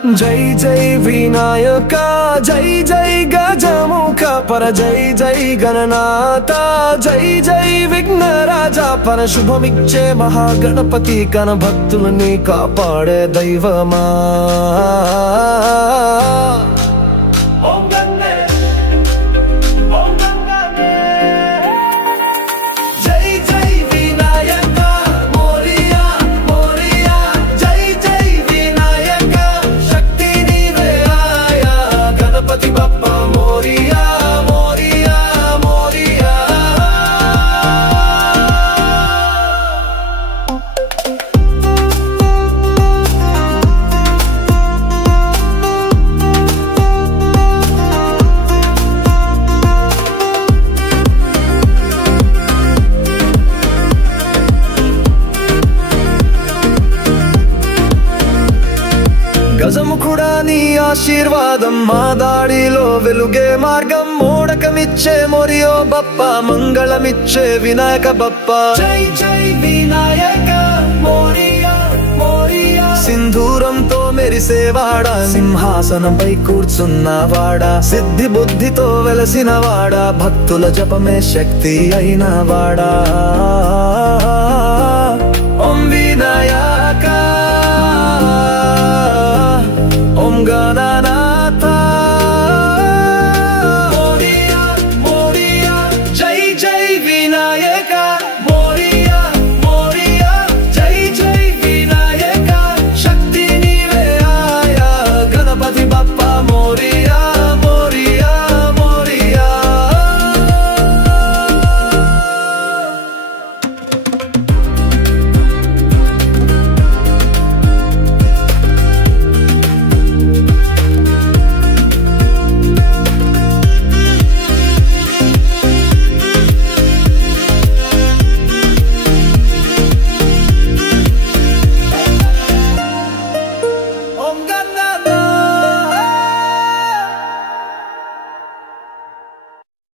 జై జై వినాయక జై జై గజముఖ పర జై జై గణనాథ జై జై విఘ్నరాజా పర శుభమిచ్చే మహాగణపతి కన భక్తులని కాపాడే దైవమా గజముఖుడా నీ ఆశీర్వాదం మా దాడిలో వెలుగే మార్గం మోడకమిచ్చే మొరియో బప్ప మంగళమిచ్చే వినాయక బప్ప జై జై వినాయక మోరియా మోరియా సింధూరంతో మెరిసేవాడా సింహాసనంపై కూర్చున్నవాడా సిద్ధి బుద్ధితో వెలసినవాడా భక్తుల జపమే శక్తి అయినవాడా ఓం